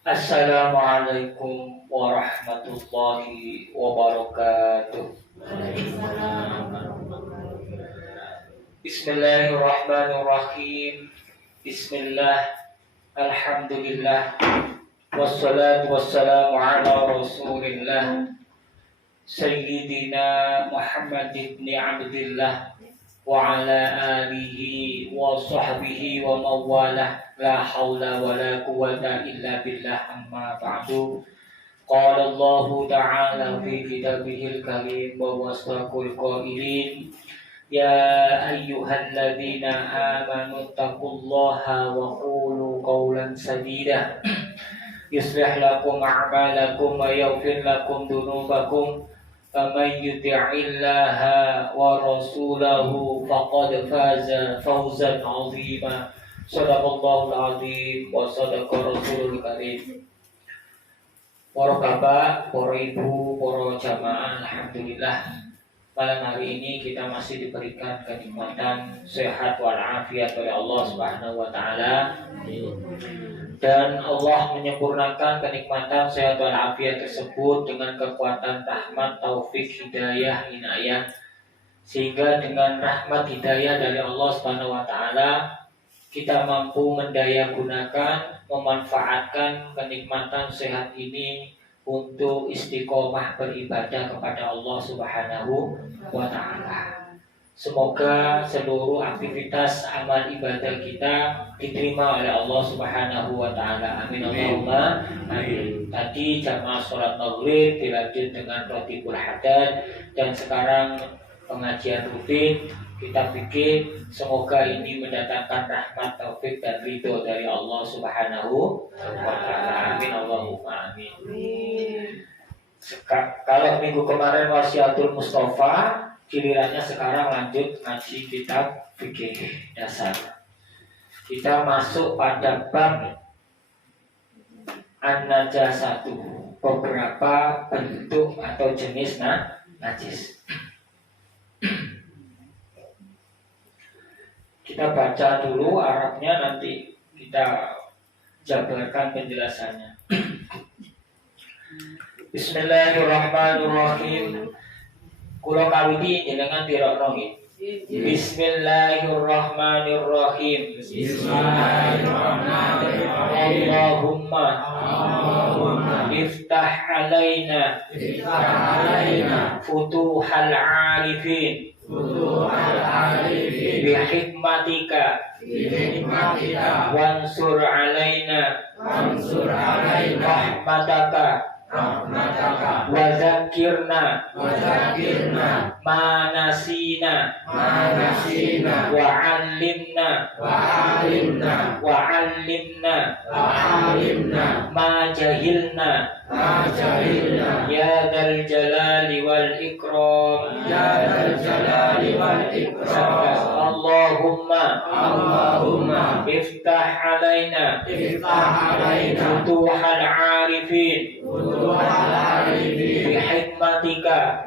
Assalamualaikum warahmatullahi wabarakatuh. Bismillahirrahmanirrahim. Bismillah. Alhamdulillah. Wassalatu wassalamu ala Rasulillah Sayyidina Muhammad ibn Abdillah wa ala alihi wa sahbihi wa mawalah. La haula wa la quwwata illa billah, amma ba'du. Qala Allah ta'ala fi kitabihil karim wa wasdaqul qailin, ya ayyuhalladzina amanu taqullaha wa qulu qawlan sadida yuslih lakum a'malakum wa yaghfir lakum dhunubakum faman yuti'illaha wa rasulahu faqad faza fawzan 'azima. Shadaqallahul azim wa shadaqa rasulul karim. Para bapak, para ibu, para jamaah, alhamdulillah malam hari ini kita masih diberikan kenikmatan sehat walafiat oleh Allah Subhanahu wa taala. Dan Allah menyempurnakan kenikmatan sehat walafiat tersebut dengan kekuatan rahmat, taufik, hidayah, inayah, sehingga dengan rahmat hidayah dari Allah Subhanahu wa taala kita mampu mendaya gunakan, memanfaatkan kenikmatan sehat ini untuk istiqomah beribadah kepada Allah Subhanahu wa taala. Semoga seluruh aktivitas amal ibadah kita diterima oleh Allah Subhanahu wa taala. Amin Allahumma amin. Tadi jamaah sholat maghrib dilanjut dengan rotibul hadad, dan sekarang pengajian rutin. Kita pikir semoga ini mendatangkan rahmat, taufik dan ridho dari Allah Subhanahu wa taala. Amin Allahumma amin. Kalau minggu kemarin wasiatul Mustafa, gilirannya sekarang lanjut ngaji kitab fikih dasar. Kita masuk pada bab an-najasatu, beberapa bentuk atau jenis najis. Kita baca dulu Arabnya, nanti kita jabarkan penjelasannya. Bismillahirrahmanirrahim. Kula kawiti jenengan dirokno nggih. Bismillahirrahmanirrahim. Bismillahirrahmanirrahim. Allahumma iftah alaina futuhal arifin bihikmatika wansur alaina rahmataka wa zakirna ma nasina wa 'allimna ma jahilna ya dzal jalali wal ikram. Allahumma iftah alaina futuhal arifin bihikmatika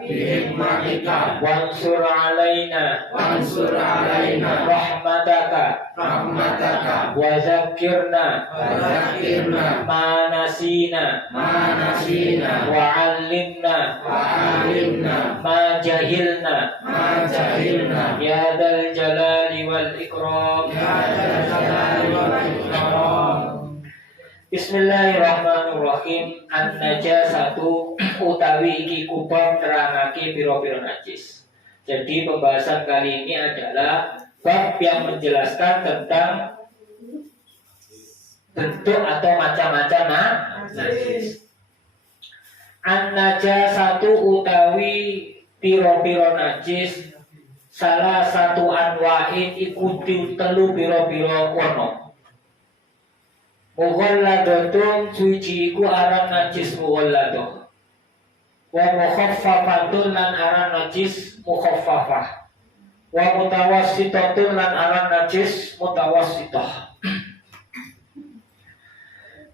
wansur alaina rahmataka wa zakirna ma nasina wa 'allimna ma jahilna ya dzal jalali wal ikram. Bismillahirrahmanirrahim. An-najasatu utawi iki kubab nerangake pira-pira najis. Jadi pembahasan kali ini adalah bab yang menjelaskan tentang bentuk atau macam-macam najis. An-najasatu utawi pira-pira najis, salah satu anwa'in iku telu pira-pira warna. Mughalladatun suci iku aran najis mughalladah. Wa mukhaffafatun lan aran najis mukhaffafah. Wa mutawassitatun lan aran najis mutawassitah.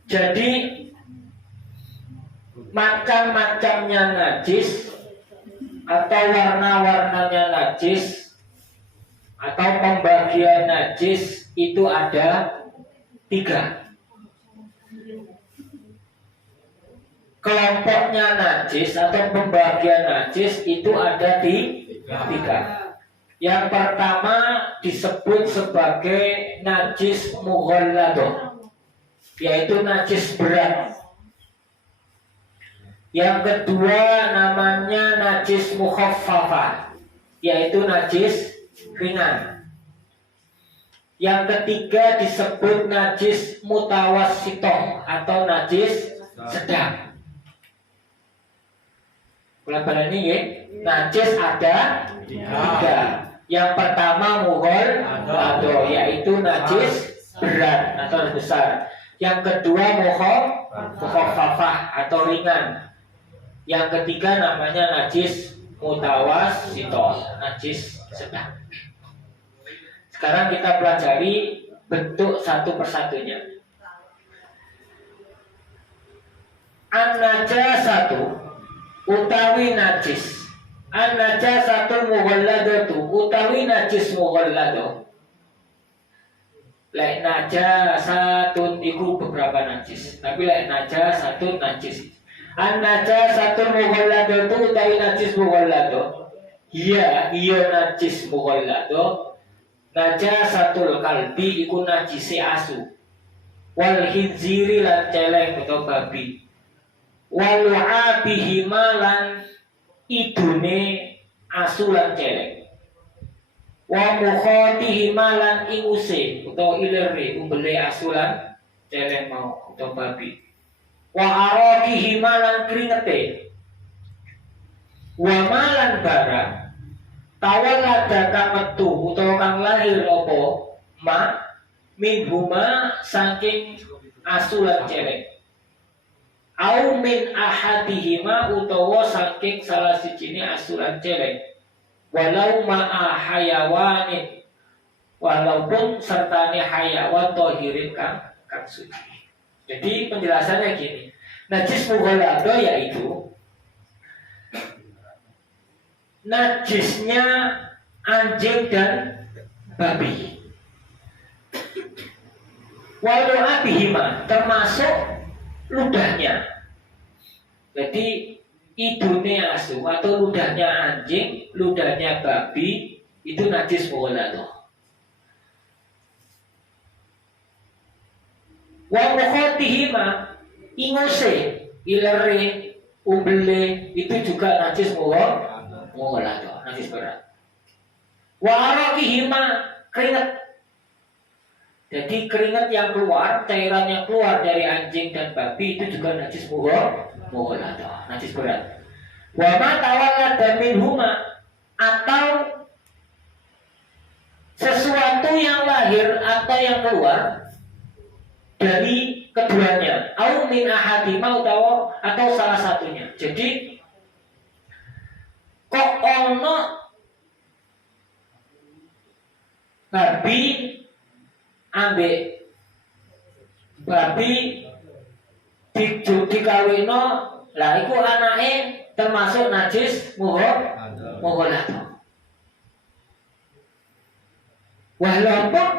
Jadi macam-macamnya najis atau warna-warnanya najis atau pembagian najis itu ada 3. kelompoknya najis atau pembagian najis itu ada tiga. Yang pertama disebut sebagai najis mughalladah, yaitu najis berat. Yang kedua namanya najis mukhaffafah, yaitu najis ringan. Yang ketiga disebut najis mutawassithah atau najis sedang. Pelajaran ini ya, najis ada tiga. Yang pertama mughalladah, yaitu najis berat atau besar. Yang kedua mukhaffafah atau ringan. Yang ketiga namanya najis mutawassithah, najis sedang. Sekarang kita pelajari bentuk satu persatunya. An-najasatu utawi najis. An-najasatul mughalladatu utawi najis mughalladah. Lek najasatun iku beberapa najis, tapi lek najasatun najis. An-najasatul mughalladatu utawi najis mughalladah. Iya najis mughalladah. Najasatul kalbi iku najise asu. Wal khinziri lan celeng atau babi. Wal lu'abihi malan idune asu lan celeng. Wa mukhatihi malan inguse utawa ilere umbele asu lan celeng mau atau babi. Wa arakihi malan kringete. Wa malan barang tawallada kang metu utawa kang lahir apa ma min huma saking asu lan celeng. Au min ahadihima utawa saking salah sijine asu lan celeng. Walau ma'a hayawanin, walaupun sertane hayawan tohirin kang suci. Jadi penjelasannya gini, najis mughalladah yaitu najisnya anjing dan babi. Walau abihima termasuk ludahnya. Jadi idune asu atau ludahnya anjing, ludahnya babi itu najis mughalladah. Wa mukhatihima inguse, ilere, umbele itu juga najis mughalladah, najis berat. Wa arakihima keringat. Jadi keringat yang keluar, cairan yang keluar dari anjing dan babi itu juga najis mughalladah, najis berat. Wa ma tawallada minhuma atau sesuatu yang lahir atau yang keluar dari keduanya, au min ahadima atau salah satunya. Jadi kok ono babi ambek babi dikawino, lah iku anake termasuk najis mughalladah. Walaupun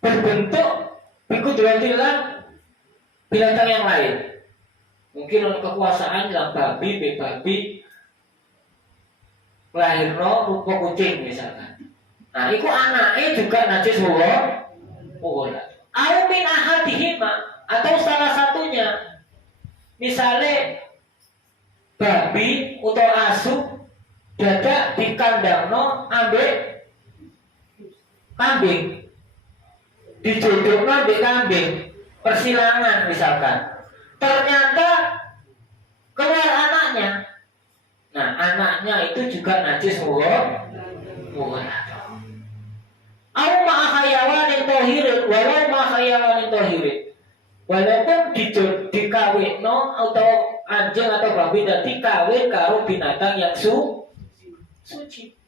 berbentuk bikudratillah binatang yang lain. Mungkin untuk kekuasaan yang babi lahirno rupa kucing misalkan. Nah, iku anake juga najis mughalladah. Au min ahadihima atau salah satunya. Misalnya babi atau asu dadak dikandangno ambek kambing, dijodohno ambek kambing, persilangan misalkan. Ternyata keluar anaknya. Nah, anaknya itu juga najis mughalladah. Au ma'a hayawanin tohirin, walau ma'a hayawanin tohirin. Walaupun dikawinno atau anjing atau babi dan dikawin karo binatang yang suci.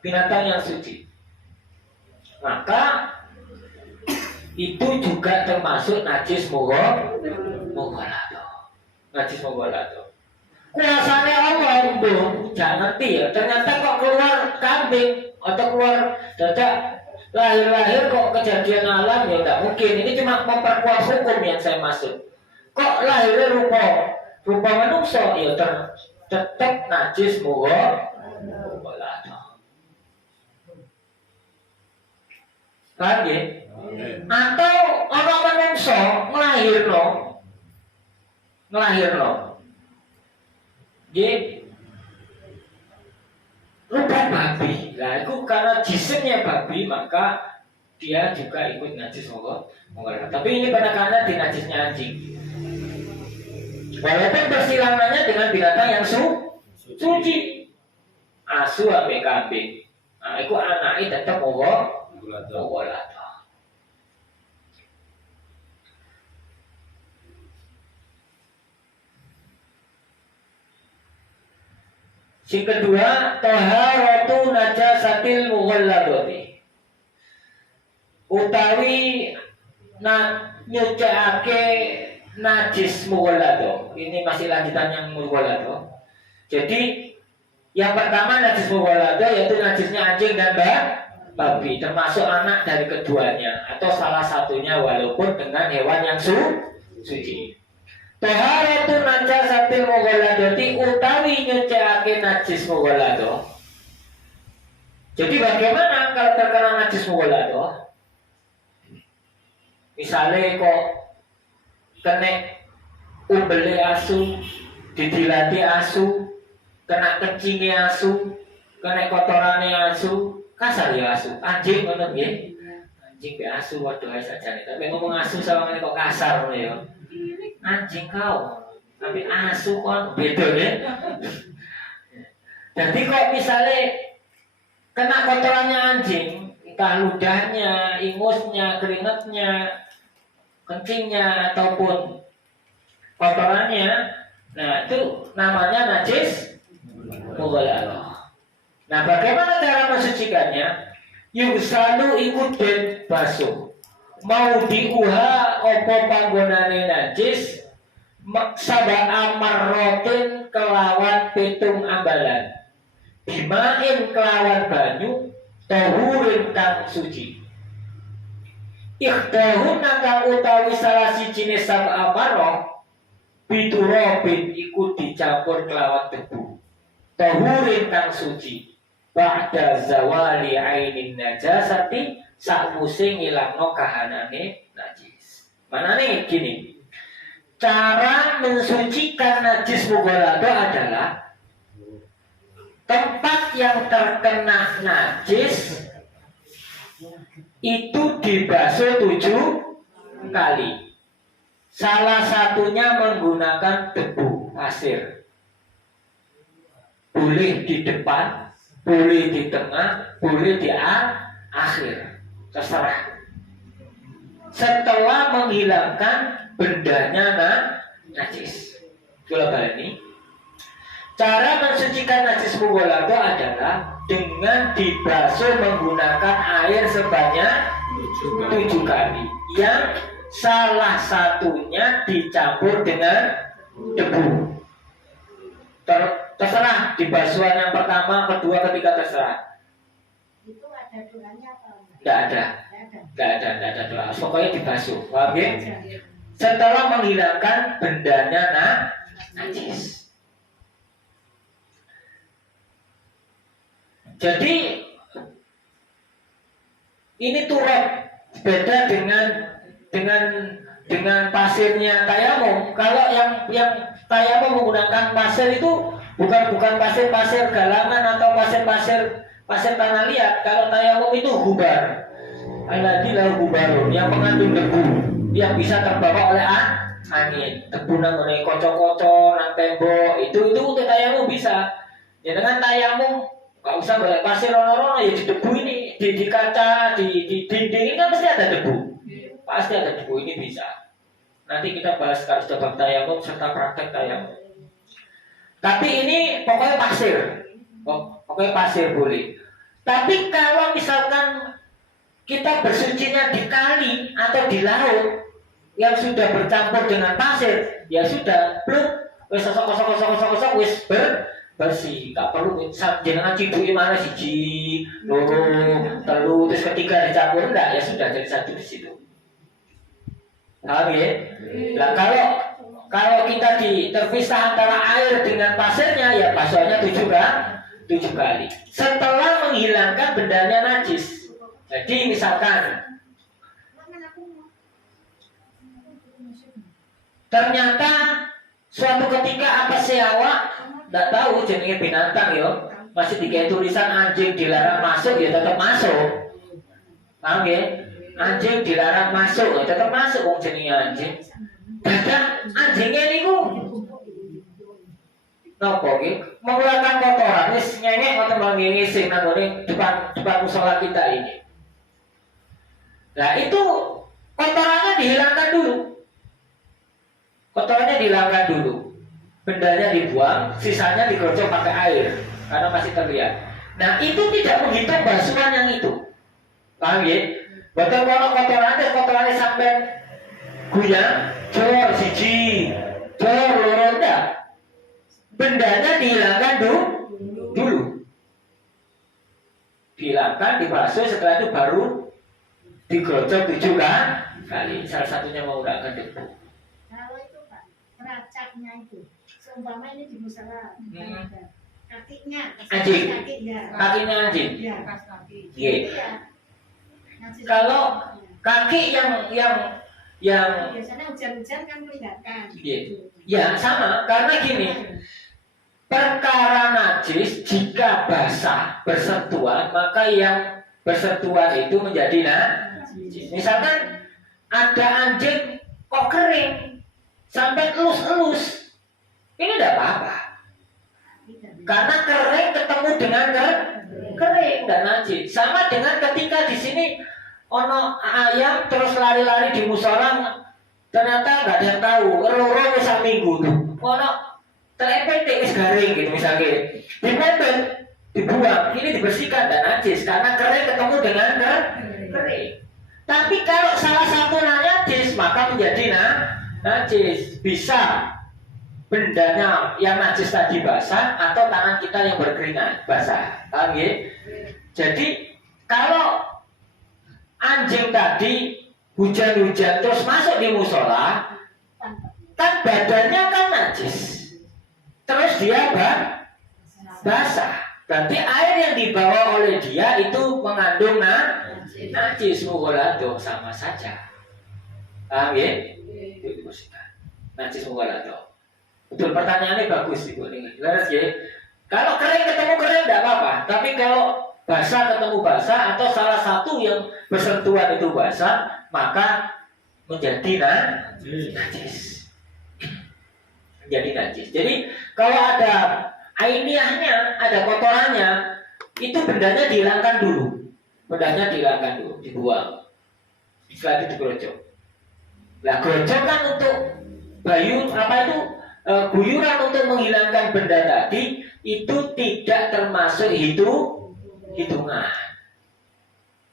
Binatang yang suci. Maka itu juga termasuk najis mughalladah. Najis mughalladah. Kuasane Allah belum jangan ngerti ya. Ternyata kok keluar kambing atau keluar dadak lahir-lahir kok kejadian alam, ya tidak mungkin. Ini cuma memperkuat hukum yang saya maksud. Kok lahirnya rupa manusia ya tetap najis mughalladah. Paham ya? Atau orang manusia ngelahirno nggih rupa babi. Lah itu karena jisimnya babi maka dia juga ikut najis mughalladah. Tapi ini penekanannya di najisnya anjing. Walaupun persilangannya dengan binatang yang suci, asu ambek kambing. Nah, itu anaknya tetap mughalladah. Sing kedua, taharatu najasatil mughalladati. Utawi nyucake najis mughalladah. Ini masih lanjutan yang mughalladah. Jadi yang pertama najis mughalladah yaitu najisnya anjing dan babi, termasuk anak dari keduanya atau salah satunya walaupun dengan hewan yang suci. Taharatu najasatil mughalladati utawi nyucake najis mughalladah. Jadi bagaimana kalau terkena najis mughalladah? Misalnya kok kena umbele asu, didilati asu, kena kencingnya asu, kena kotorannya asu, kasar ya asu, anjing ngono nggih. Anjing be asu waduh ae sajane. Tapi ngomong asu sama kok kasar ngono ya. Anjing kau, tapi asu kan beda ya. Jadi kok misalnya kena kotorannya anjing, entah ludahnya, ingusnya, keringatnya, kencingnya ataupun kotorannya, nah itu namanya najis mughalladah. Nah bagaimana cara mensucikannya? Yusalu ikut den basuh. Mau diuha opo panggonane najis saba amarrotin kelawan pitung ambalan bimain kelawan banyu tahurin kang suci. Ikhdahu nakang utawi salah sijine saba amarroh biturobin iku dicampur kelawan debu tahurin kang suci ba'da zawali ainin najasati sakwuse ngilangno kahanane najis. Manane gini. Cara mensucikan najis mughalladah adalah tempat yang terkena najis itu dibasuh 7 kali. Salah satunya menggunakan debu pasir. Boleh di depan, boleh di tengah, boleh di akhir. Terserah. Setelah menghilangkan bendanya najis. Coba ini. Cara mensucikan najis mughalladah adalah dengan dibasuh menggunakan air sebanyak 7 kali. Yang salah satunya dicampur dengan debu. Terserah di basuhan yang pertama, kedua, ketiga terserah. Itu ada doanya apa? Tidak ada doa. Pokoknya dibasuh. Paham ya? Setelah menghilangkan bendanya najis. Jadi ini turut beda dengan pasirnya tayamum. Kalau yang tayamum menggunakan pasir itu bukan pasir galangan atau pasir tanah liat. Kalau tayamum itu hubar. Alladzi lahu hubarun, yang mengandung debu, yang bisa terbawa oleh angin. Debu nang ngene kocok-kocok nang tembok, itu untuk tayamum bisa. Ya dengan tayamum enggak usah balik pasir rono-rono ya di debu ini, di kaca, di dinding ini kan pasti ada debu. Pasti ada debu, ini bisa. Nanti kita bahas kalau sudah bab tayamum serta praktek tayamum. Tapi ini pokoknya pasir. Pokoknya pasir boleh. Tapi kalau misalkan kita bersucinya di kali atau di laut yang sudah bercampur dengan pasir, ya sudah, belum wis kosong wis bersih, gak perlu jenengan ciduki mana siji, loro, telu, terus ketiga dicampur enggak, ya sudah jadi satu di situ. Paham ya? Nah kalau kita terpisah antara air dengan pasirnya, ya basuhnya 7 kali. Setelah menghilangkan bendanya najis. Jadi misalkan ternyata suatu ketika apa sih awak tidak tahu jenis binatang yo, masih dikasih tulisan anjing dilarang masuk, ya tetap masuk. Paham ya? Anjing dilarang masuk, ya tetap masuk wong jenis anjing. Dadak anjingnya niku nopo nggih? Mengeluarkan kotoran wis nyengek ngoten mawon ngising nang depan musala kita ini. Nah, itu kotorannya dihilangkan dulu. Kotorannya dihilangkan dulu. Bendanya dibuang, sisanya digocok pakai air karena masih terlihat. Nah, itu tidak menghitung basuhan yang itu. Paham ya? Betul kalau kotorannya sampai guyang, jor siji, jor loro ndak. Bendanya dihilangkan dulu. Dihilangkan, dibasuh, setelah itu baru digocok 7 kali. Salah satunya menggunakan debu. Kalau itu Pak, peracaknya itu, seumpama ini di musala, kakinya, anjing, kakinya anjing. Ya. Iya. Ya. Kalau kaki yang biasanya hujan-hujan kan kelihatan. Iya. Ya sama, karena gini. Perkara najis jika basah bersentuhan, maka yang bersentuhan itu menjadi najis. Misalkan ada anjing kok kering sampai elus-elus, ini tidak apa-apa. Karena kering ketemu dengan kering dan najis. Sama dengan ketika di sini ono ayam terus lari-lari di musola, ternyata nggak ada yang tahu. Loro wis minggu tuh. Ono telepet wis garing gitu misalnya. Dipepet, dibuang, ini dibersihkan dan najis karena kering ketemu dengan kering. Tapi kalau salah satu najis maka menjadi najis. Bisa bendanya yang najis tadi basah atau tangan kita yang berkeringat basah. Paham ya? Jadi kalau anjing tadi hujan-hujan terus masuk di musola, kan badannya kan najis. Terus dia basah. Berarti air yang dibawa oleh dia itu mengandung najis, mughalladhah sama saja. Paham ya? Itu dibersihkan. Najis mughalladhah. Betul, pertanyaannya bagus Ibu. Jelas ya. Kalau kering ketemu kering tidak apa-apa. Tapi kalau basah ketemu basah atau salah satu yang bersentuhan itu basah, maka menjadi najis. Menjadi najis. Jadi kalau ada ainiahnya, ada kotorannya, itu bendanya dihilangkan dulu. Bendanya dihilangkan dulu, dibuang. Setelah itu digerocok. Nah, gerocok kan untuk guyuran untuk menghilangkan benda tadi itu tidak termasuk hitungan.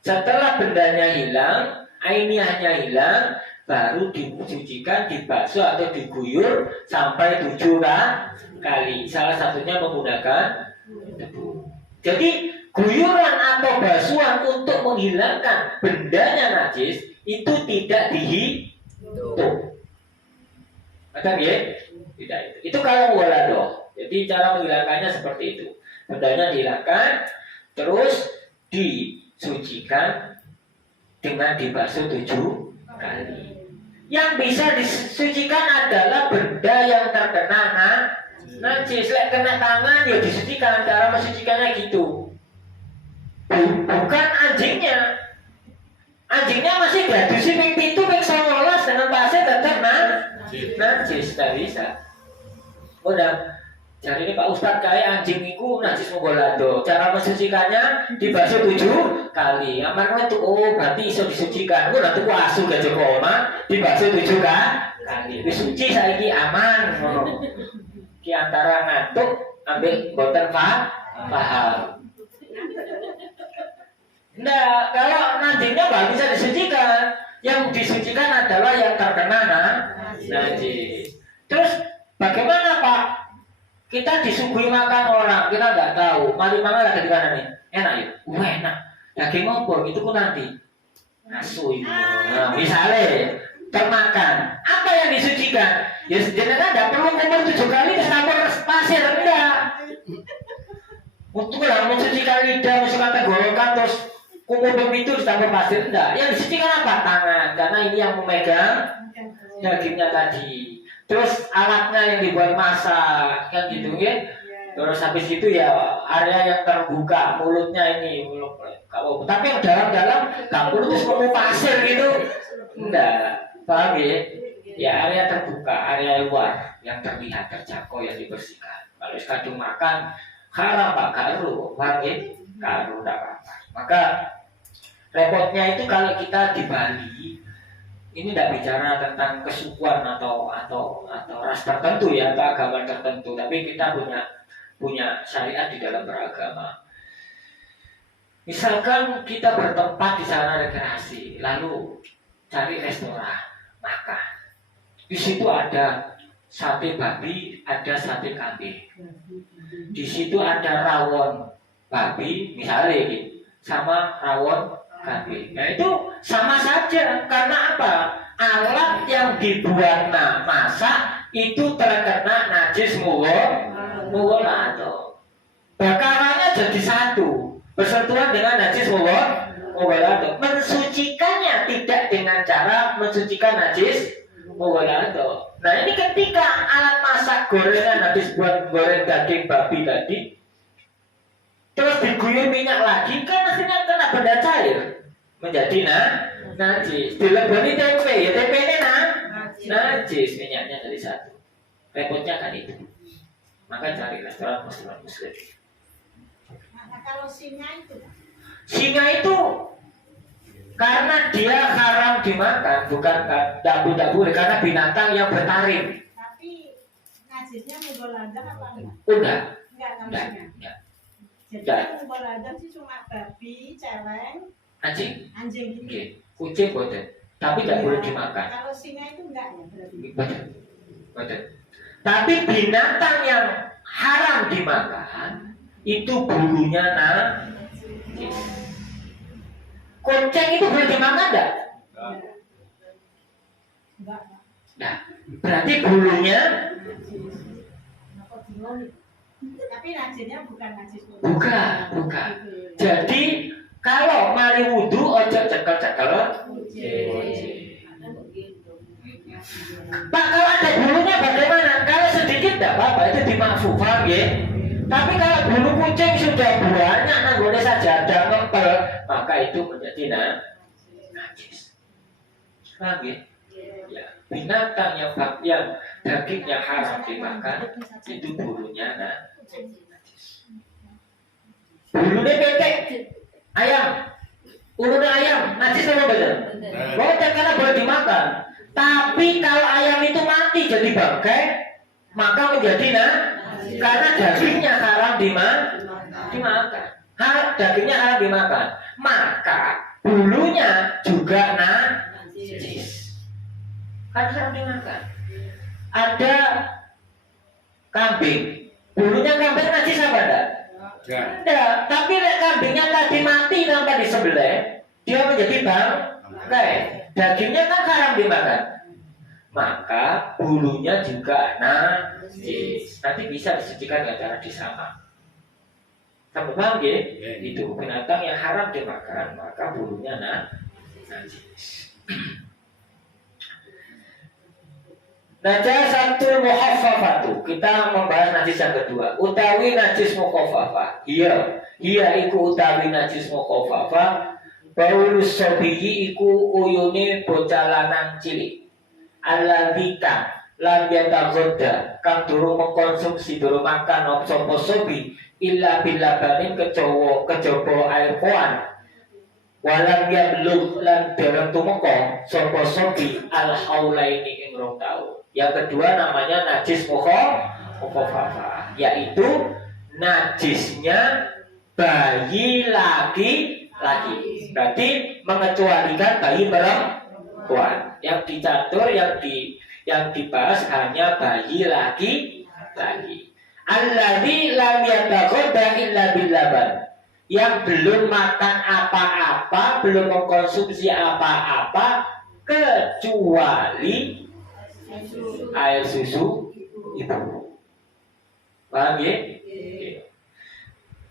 Setelah bendanya hilang, ainiahnya hilang, baru disucikan, dibasuh atau diguyur sampai 7 kali. Salah satunya menggunakan debu. Jadi guyuran atau basuhan untuk menghilangkan bendanya najis itu tidak dihitung. Macam ya? Tidak itu. Itu kalau mughalladhah. Jadi cara menghilangkannya seperti itu. Bendanya dihilangkan, terus disucikan dengan dibasuh 7 kali. Yang bisa disucikan adalah benda yang terkena najis. Lek kena tangan ya disucikan. Cara mensucikannya gitu. Bukan anjingnya. Anjingnya masih diadusi ping 7 ping 19 dengan pasir tetap najis, tidak bisa. Udah. Jadi ini Pak Ustadz kayak anjing itu najis mughalladhah. Cara mensucikannya dibasuh 7 kali. Aman itu berarti bisa disucikan. Gue nanti ku asuh gak koma dibasuh 7 kali. Disuci saiki aman. Ki antara ngantuk ambil boten paham. Nah, kalau anjingnya nggak bisa disucikan. Yang disucikan adalah yang terkena najis. Terus bagaimana Pak? Kita disuguhi makan orang, kita nggak tahu. Mari makan ada di mana nih? Enak ya? Enak. Daging ngopo itu pun nanti. Asu itu. Nah, misalnya termakan. Apa yang disucikan. Ya sebenarnya tidak perlu kumur 7 kali campur pasir, enggak. Untuk mensucikan lidah, mensucikan tenggorokan, terus kumur itu campur pasir, enggak. Yang disucikan apa? Tangan, karena ini yang memegang dagingnya tadi. Terus alatnya yang dibuat masak, kan gitu ya. Terus habis itu ya area yang terbuka, mulutnya ini mulut. Tapi yang dalam-dalam nggak perlu terus mau pasir gitu, enggak, paham ya? Ya area terbuka, area luar yang terlihat, terjangkau, yang dibersihkan. Kalau sekadung makan haram pak, karu, paham ya? Karu enggak apa-apa. Maka repotnya itu kalau kita di Bali ini tidak bicara tentang kesukuan atau ras tertentu ya, atau agama tertentu, tapi kita punya syariat di dalam beragama. Misalkan kita bertempat di sana rekreasi, lalu cari restoran makan. Di situ ada sate babi, ada sate kambing. Di situ ada rawon babi, misalnya gitu, sama rawon kambing. Nah itu sama saja, karena apa? Alat yang dibuat masak itu terkena najis mughalladhah. Bakarannya jadi satu, bersentuhan dengan najis mughalladhah. Mensucikannya tidak dengan cara mensucikan najis mughalladhah. Nah ini ketika alat masak gorengan habis buat goreng daging babi tadi, terus diguyur minyak lagi, kan akhirnya kena benda cair, menjadi najis. Dileboni tempe, ya tempe ini najis, minyaknya dari satu. Repotnya kan itu. Maka cari restoran muslim. Nah, kalau singa itu karena dia haram dimakan, bukan dabu-dabu, karena binatang yang bertaring. Tapi najisnya mughalladhah apa enggak? Enggak. Enggak. Jadi mughalladhah sih cuma babi, celeng, anjing gitu. Okay. Kucing boten, tapi tidak boleh dimakan. Kalau singa itu enggak ya berarti. Boten. Tapi binatang yang haram dimakan itu bulunya najis. Kucing itu boleh dimakan enggak? Enggak. Nah, berarti bulunya tapi najisnya bukan najis. Bukan. Jadi kalau mari wudu ojo cekel-cekel. Pak, kalau ada bulunya bagaimana? Kalau sedikit tidak apa-apa, itu dimaafkan ya. Tapi kalau bulu kucing sudah banyak nanggone saja ada ngempel, maka itu menjadi najis. Paham ya? Ya, binatang yang dagingnya haram dimakan itu bulunya najis. Bulunya bebek, ayam, bulunya ayam najis apa betul? Boleh karena boleh dimakan. Tapi kalau ayam itu mati jadi bangkai, maka menjadi karena dagingnya haram dimakan. Dagingnya haram dimakan, maka bulunya juga najis. Kan haram dimakan. Ada kambing, bulunya kambing najis apa enggak? Enggak. Tapi kambingnya tadi mati tanpa disembelih, dia menjadi bangkai. Dagingnya kan haram dimakan, maka bulunya juga najis. Nanti bisa disucikan dengan cara disama. Kamu paham ya? Itu binatang yang haram dimakan, maka bulunya najis. Najasatul muhaffafatu. Kita membahas najis yang kedua. Utawi najis mukhaffafah. Iya iku utawi najis mukhaffafah. Baulus sobiyi iku uyune bocah lanang cilik. Alladzika lan yataghadda kang durung mengkonsumsi durung makan sapa sobi illa bilabanin kejaba air koan. Walam yablugh lan dereng tumeka sapa sobi al haulaini ing 2 tahun. Yang kedua namanya najis mukhaffafah, yaitu najisnya bayi laki-laki. Berarti mengecualikan bayi perempuan. Yang dicatur, yang dibahas hanya bayi laki-laki. Alladzi lam yataghadda illa billaban. Yang belum makan apa-apa, belum mengkonsumsi apa-apa kecuali air susu ibu. Paham ya?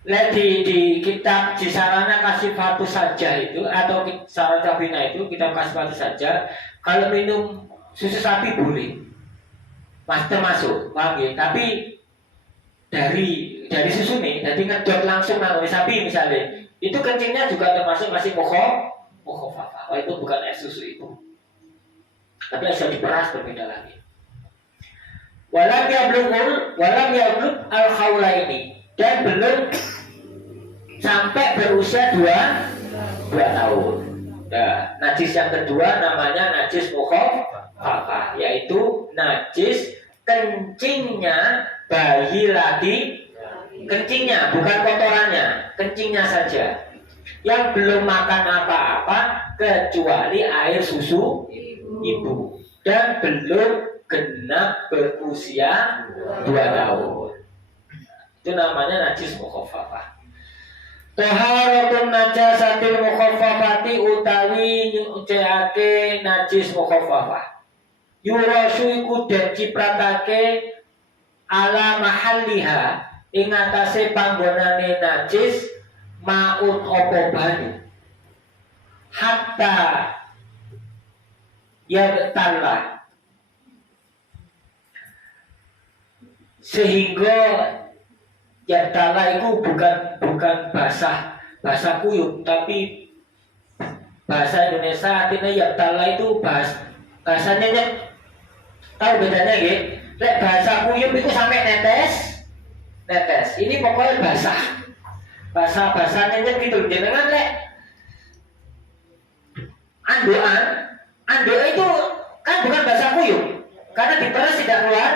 Lihat di kitab di Sarana Kasifatu saja itu atau Sarana Tabina itu kitab Kasifatu saja, kalau minum susu sapi boleh, termasuk, paham ya? Tapi dari susu nih, jadi ngedot langsung nang sapi misalnya, itu kencingnya juga termasuk masih mukhafafah. Oh, itu bukan air susu itu, tapi yang sudah diperas berbeda lagi. Walam yablugh al-haulaini, dan belum sampai berusia 2 tahun. Nah, najis yang kedua namanya najis mukhafafah, yaitu najis kencingnya bayi lagi, kencingnya bukan kotorannya, kencingnya saja, yang belum makan apa-apa kecuali air susu ibu dan belum genap berusia 2 tahun. Itu namanya najis mukhafafah. Taharatun najasatil mukhafafati utawi nyuciake najis mukhafafah. Yurasu iku den cipratake ala mahalliha ing atase panggonane najis maun apa banyu. Hatta yabtalla, sehingga yabtalla itu bukan bahasa kuyup, tapi bahasa Indonesia artinya yabtalla itu bahasanya nyet. Tahu bedanya ya? Lek bahasa kuyup itu sampai netes. Ini pokoknya bahasanya nyet gitu. Jenengan lek anduk itu kan bukan bahasa kuyup, karena diperas tidak keluar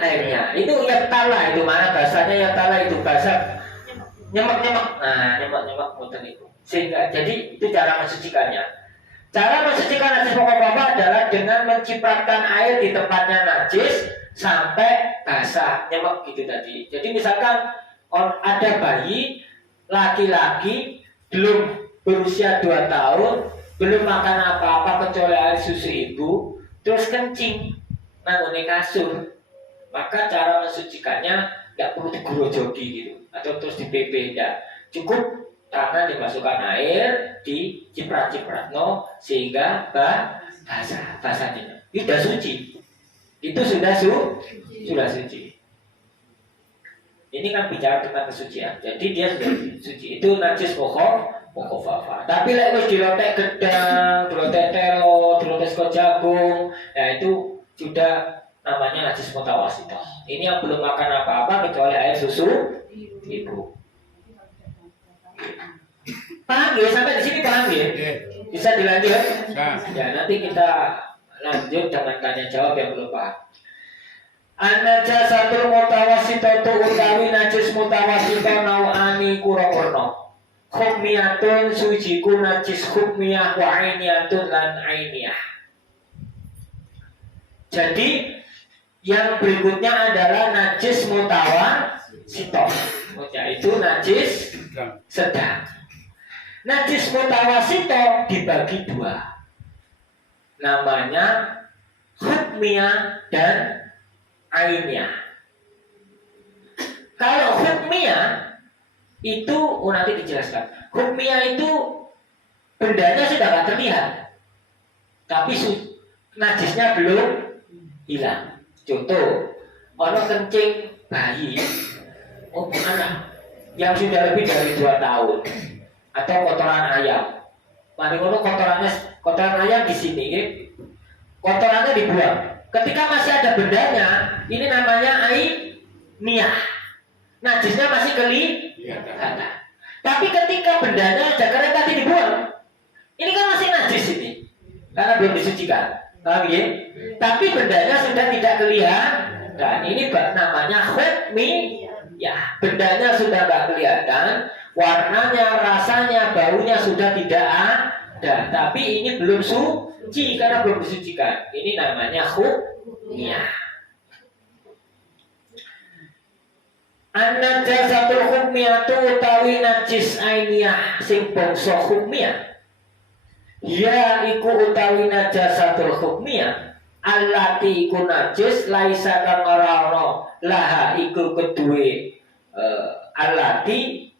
airnya. Itu yabtalla, itu mana bahasanya yabtalla, itu bahasa nyemek. Nah, nyemek muter itu. Sehingga jadi itu cara mensucikannya. Cara mensucikan najis mukhafafah adalah dengan mencipratkan air di tempatnya najis sampai basah, nyemek gitu tadi. Jadi misalkan ada bayi laki-laki belum berusia 2 tahun, belum makan apa-apa kecuali air susu ibu, terus kencing nangone kasur, maka cara mensucikannya nggak perlu digorojoki gitu atau terus dipepe, enggak, cukup tangan dimasukkan air, diciprat-ciprat sehingga basahnya itu sudah suci. Itu sudah suci. Ini kan bicara tentang kesucian, jadi dia sudah suci. Itu najis mukhafafah. Tapi lek wis dilotek gedang, dilotek telo, dilotek sego jagung, nah itu sudah namanya najis mutawasithah. Ini yang belum makan apa-apa kecuali air susu ibu. Paham ya? Sampai di sini paham ya? Bisa dilanjut? Ya, nanti kita lanjut dengan tanya jawab yang belum paham. An-najasatul mutawassithatu utawi najis mutawassithah nau'ani kura-kurna. Hukmiyatun sujiku najis hukmiyah wa ainiyatun lan ainiyah. Jadi yang berikutnya adalah najis mutawassithah, yaitu najis sedang. Najis mutawassithah dibagi 2, namanya hukmiyah dan ainiyah. Kalau hukmiyah itu nanti dijelaskan. Hukmiyah itu bendanya sudah tidak terlihat, tapi najisnya belum hilang. Contoh, ono kencing bayi, anak yang sudah lebih dari 2 tahun, atau kotoran ayam. Mari ngono kotoran ayam di sini, kotorannya dibuang. Ketika masih ada bendanya, ini namanya ainiyah. Najisnya masih kelihatan. Tapi ketika bendanya jakarnya tadi dibuang, ini kan masih najis ini, karena belum disucikan. Paham ya? Tapi bendanya sudah tidak kelihatan. Dan ini namanya hukmiyah. Bendanya sudah tidak kelihatan, warnanya, rasanya, baunya sudah tidak ada. Tapi ini belum suci karena belum disucikan. Ini namanya hukmiyah. An-najasatul hukmiyatu utawi najis ainiyah sing bangsa hukmiyah. Ya iku utawi najasatul hukmiyah allati iku najis laisa kang ora ana laha iku kedue allati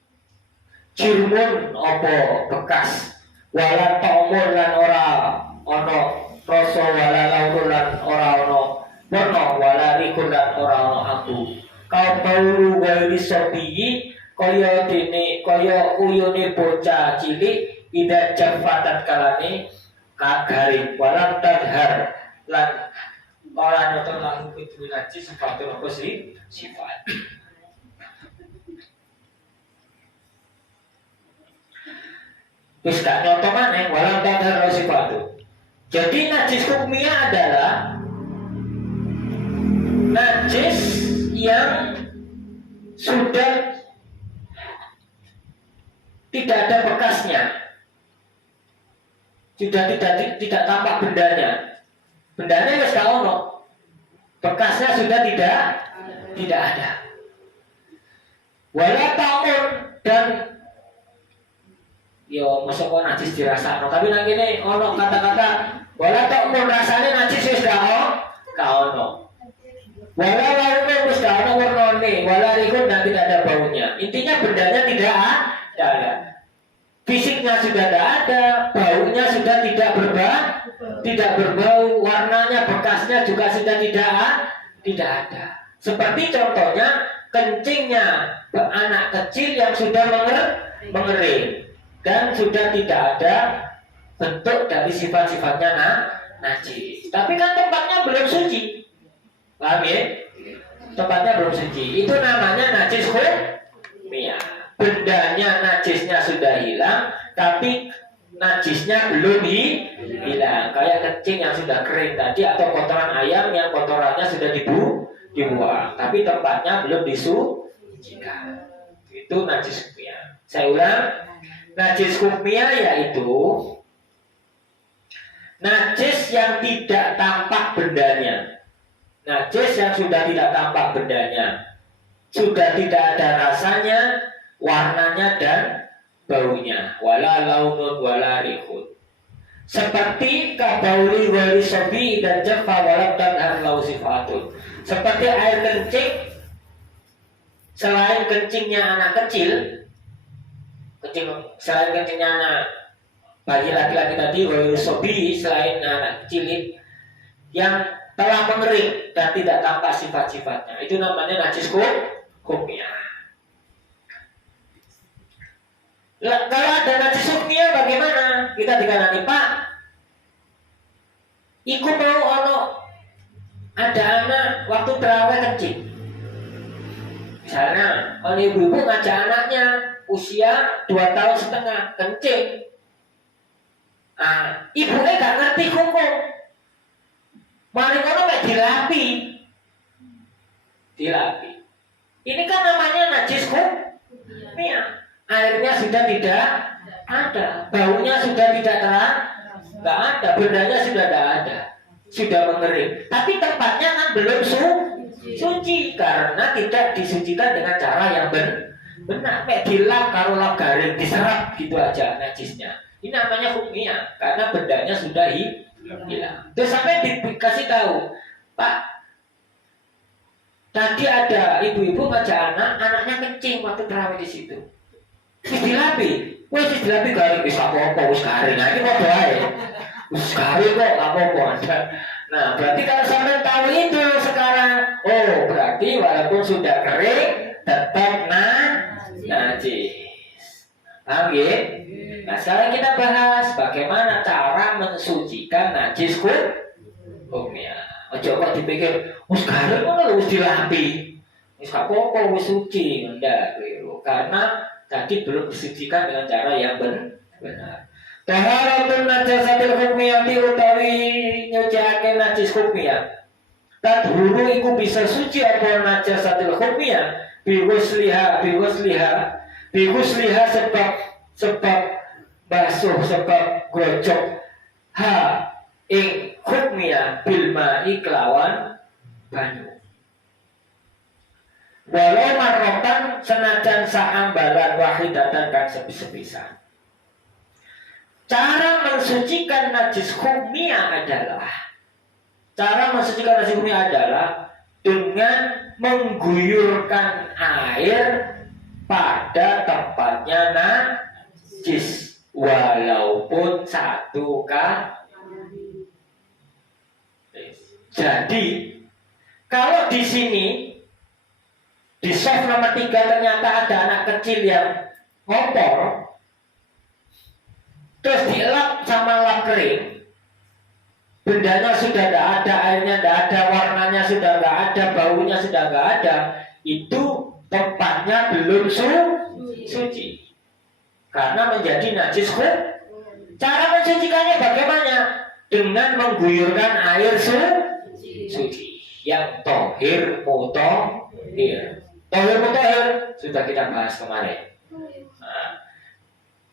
jirmun apa bekas wala ta'mur lan ora ana rasa wala laurun lan ora ana warna wala rikun lan ora ana aku kau baulu wali sobiyi kaya dene kaya uyune bocah cilik ida jafatan kalane kagaring walam tadhar lan ora nonton lahu kudu najis sepatu apa sih sifat. Terus gak contoh mana walam tadhar sifatu. Jadi najis hukmiyah adalah najis yang sudah tidak ada bekasnya, sudah tidak tampak bendanya wis gak ono, bekasnya sudah tidak ada. Wala ta'un dan yo mosok kok najis dirasakno, tapi nang kene ono kata-kata wala ta'un rasane najis wis gak ono. Wala laurun wis gak ono warnane, wala rikun dan tidak ada baunya. Intinya bendanya tidak ada. Fisiknya sudah tidak ada, baunya sudah tidak berbau, warnanya bekasnya juga sudah tidak ada. Seperti contohnya kencingnya anak kecil yang sudah mengering dan sudah tidak ada bentuk dari sifat-sifatnya najis. Tapi kan tempatnya belum suci. Paham ya? Tempatnya belum suci. Itu namanya najis hukmiyah. Bendanya najisnya sudah hilang, tapi najisnya belum hilang. Kayak kencing yang sudah kering tadi atau kotoran ayam yang kotorannya sudah dibuang, tapi tempatnya belum disucikan. Itu najis hukmiyah. Saya ulang, najis hukmiyah yaitu najis yang tidak tampak bendanya. Najis yang sudah tidak tampak bendanya, sudah tidak ada rasanya, warnanya dan baunya, wala launun wala rihun. Seperti kabauli wali sobi dan jafa walam dan harlau sifatun. Seperti air kencing, selain kencingnya anak kecil, selain kencingnya anak bayi laki-laki tadi wali sobi, selain anak kecil yang telah mengering dan tidak tampak sifat-sifatnya, itu namanya najis hukmiyah. Kalau ada najis hukmiyah bagaimana? Kita dikatakan, Pak, iku mau ono ada anak waktu terawih kencing. Misalnya, oleh ibu-ibu ngajak anaknya usia 2 tahun setengah kencing. Ibunya gak ngerti hukum. Mari kono mek dilapi. Ini kan namanya najis hukmiyah. Airnya sudah tidak ada, baunya sudah tidak ada, bendanya sudah tidak ada, sudah mengering. Tapi tempatnya kan belum suci karena tidak disucikan dengan cara yang benar. Kayak dilap karo lap garing, diserap gitu aja najisnya. Ini namanya hukmiyah karena bendanya sudah hilang. Terus sampai dikasih tahu, Pak, tadi ada ibu-ibu ngajak anaknya kencing waktu terawih di situ. Wis dilapi garing wis apa-apa wis garing. Nah, iki padha ae. Wis garing kok apa-apa. Nah, berarti kalau sampean tahu itu sekarang, oh, berarti walaupun sudah kering tetap najis. Paham ya? Nah, sekarang kita bahas bagaimana cara mensucikan najis hukmiyah. Ojo kok dipikir, wis garing kok wis dilapi. Wis apa-apa wis suci, ndak keliru. Karena tadi belum disucikan dengan cara yang benar. Taharatul najasatil hukmiyati utawi nyuciake najis hukmiyah. Tadhuru iku bisa suci apa najasatil hukmiyah biwusliha sebab basuh sebab gojok ing hukmiyah bil ma'i kelawan banyu. Walau marrotan senajan saambalan wahidatan dan sepis-sepisan. Cara mensucikan najis hukmiyah adalah Cara mensucikan nasi kuning adalah dengan mengguyurkan air pada tempatnya najis walaupun 1 kali. Jadi kalau di sini di soft nomor 3 ternyata ada anak kecil yang ngompor, terus dielap sama lap kering, bendanya sudah tidak ada, airnya tidak ada, warnanya sudah tidak ada, baunya sudah tidak ada, itu tempatnya belum suci karena menjadi najis. Cara mensucikannya bagaimana? Dengan mengguyurkan air suci yang tohir mutohir. Tohir mutohir sudah kita bahas kemarin.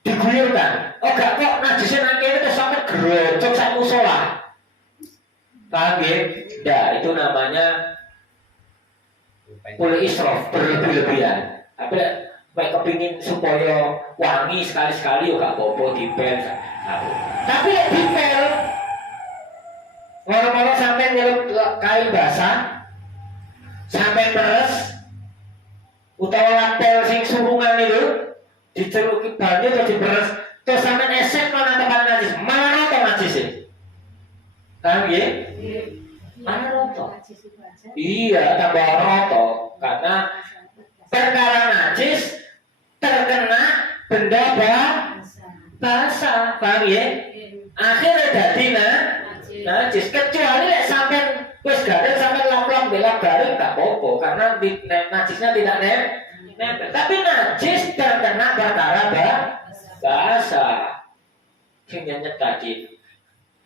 Diguyurkan. Oh gak kok najisnya nanti itu sampai gerocok sak musola. Paham ya? Nah, itu namanya boleh israf, berlebih-lebihan. Tapi kayak kepingin supaya wangi sekali-sekali ya gak apa-apa dipel. Tapi dipel ngomong-ngomong sampai nyelup kain basah sampai peres utawa lapel sing surungan itu diceluki banyu terus diperes terus sampai esek nang tempat najis malah roto najis sih. Paham ya? Mana roto? Iya, tambah roto karena perkara najis terkena benda basah. Paham ya? Akhirnya jadi najis, kecuali lek sampai wis garing sampai lap-lap belak garing gak apa-apa karena najisnya tidak nempel. Tapi najis terkena perkara basah. Sing nyenyet tadi.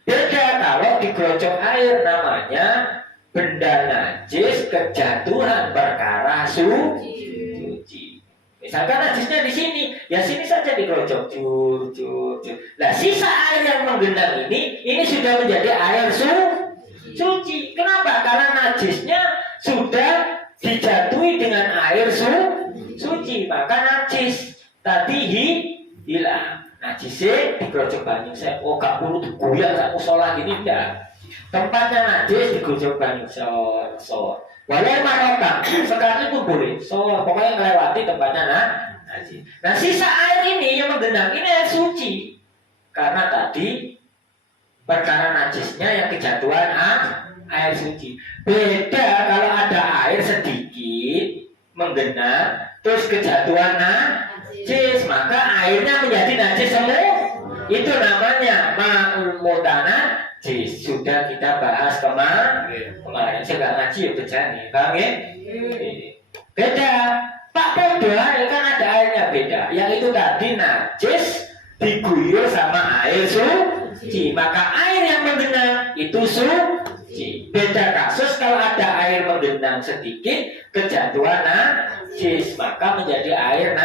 Beda kalau digerocok air, namanya benda najis kejatuhan perkara suci. Misalkan najisnya di sini, ya sini saja digerocok jur. Nah sisa air yang menggenang ini sudah menjadi air suci. Kenapa? Karena najisnya sudah dijatuhi dengan air suci, maka najis tadi hilang. Najisnya digerocok banyu saya, oh gak perlu diguyur gak musola gini enggak. Tempatnya najis digerocok banyu so. Walau marokah sekali pun boleh. So pokoknya melewati tempatnya najis. Nah sisa air ini yang menggenang ini air suci. Karena tadi perkara najisnya yang kejatuhan air suci. Beda kalau ada air sedikit menggenang terus kejatuhan najis, maka airnya menjadi najis semua. Itu namanya ma'ul mutanajjis. Sudah kita bahas kemarin. Saya nggak ngaji ya bejani, paham ya? Beda. Pak podo kan ada airnya beda. Yang itu tadi najis diguyur sama air suci, maka air yang menggenang itu suci. Beda kasus kalau ada air menggenang sedikit kejatuhan najis, maka menjadi air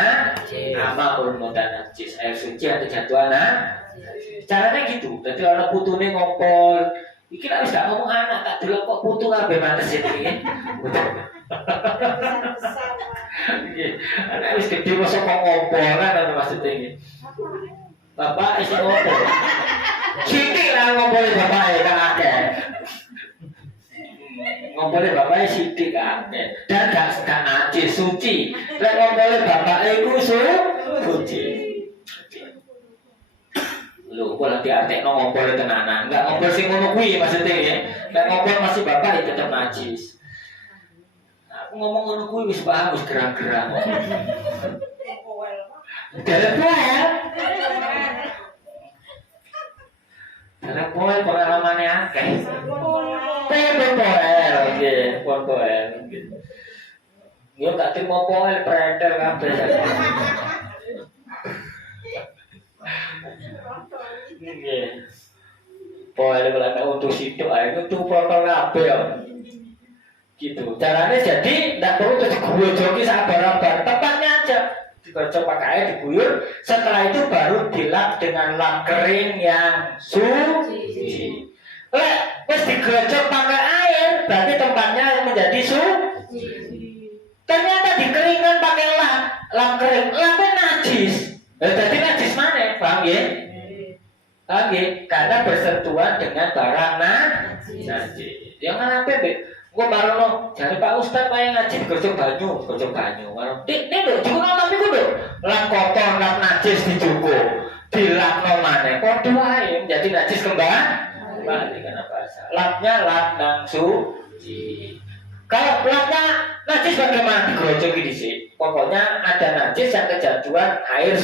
ma'ul mutanajjis, air suci yang kejatuhan najis. Caranya gitu. Jadi orang putune ngompol. Iki harus gak ngomong anak tak dulu kok putu kabeh mantes iki. Anak wis gede mosok kok ngompol kan maksudnya iki. Bapak isi ngompol. Sithik lah ngompole bapak kan akeh. Ngompole bapak sithik akeh. Dan gak najis suci. Lek ngompole bapak iku suci. Lho, kok nanti artekno ngompol tenanan. Enggak ngompol sing ngono kuwi maksudnya ya. Enggak ngompol masih bapak ya tetap najis. Aku ngomong ngono kuwi wis paham wis gerang-gerang. Karena poel pengalamannya akeh. Poel, nggih, poel. Yo gak terima poel preder kabeh. Nggih. Poel kalau untuk situ itu tuh protokol kabeh. Gitu. Caranya jadi tidak perlu digojoki sabar-sabar, tempatnya aja digocok pakai air diguyur. Setelah itu baru dilap dengan lap kering yang suci. Lek wis digocok pakai air, berarti tempatnya menjadi suci. Ternyata dikeringkan pakai lap kering, lapnya najis. Jadi najis mana? Paham ya? Paham ya? Karena bersentuhan dengan barang najis. Najis. Yang apa mbek? Engko barono jare Pak Ustaz paling ngaji kerja banyu. Nek lho juga tapi ku lho. Lap kotor, lap najis dicukup. Dilapno maneh padha wae menjadi najis kembali karena bahasa. Lapnya lap nang suci. Kalau lapnya najis bagaimana digrojoki dhisik? Pokoknya ada najis yang kejatuhan air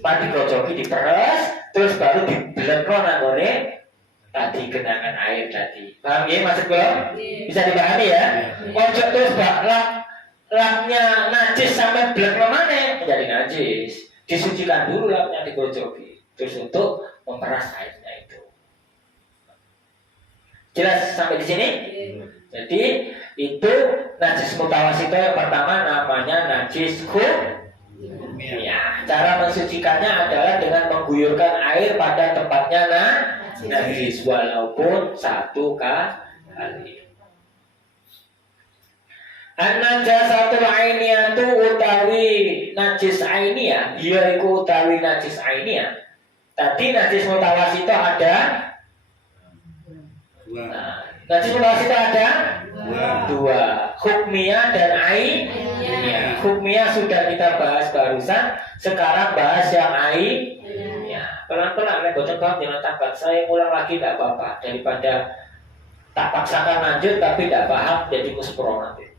mati digrojoki diperes terus baru dibelekno nang gone tadi genangan air tadi. Paham ya maksud kula? Bisa dipahami ya? Ojo terus lapnya najis sampai blekno maneh menjadi najis. Disucikan dulu lapnya digrojoki terus untuk memeras airnya itu. Jelas sampai di sini? Jadi itu najis mutawasito yang pertama namanya najis ya. Cara mensucikannya adalah dengan mengguyurkan air pada tempatnya najis walaupun satu kali. An-najasatul ainiyatu utawi najis ainiyah, dia iku utawi najis ainiyah. Tadi najis mutawasito ada najis mutawasito ada dua, hukmiyah dan ainiyah. Hukmiyah sudah kita bahas barusan, sekarang bahas yang ainiyah. Pelan-pelan nek boten paham jangan takut. Saya ulang lagi tidak apa-apa daripada tak paksakan lanjut tapi tidak paham jadi muspro nanti.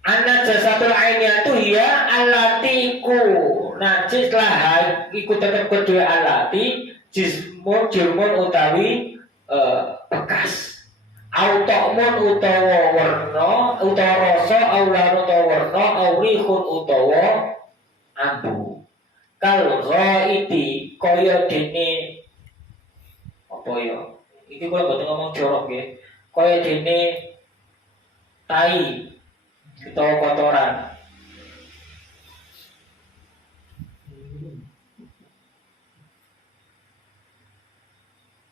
An-najasatul ainiyatu hiya allatiku najis lahai iku tetep kedua alati jurmun utawi bekas automun utawa warna utawa rasa aulan utawa warna aurihun utawa ambu kal ghaiti kaya dene apa ya iki kula boten ngomong jorok nggih kaya dene tai utawa kotoran.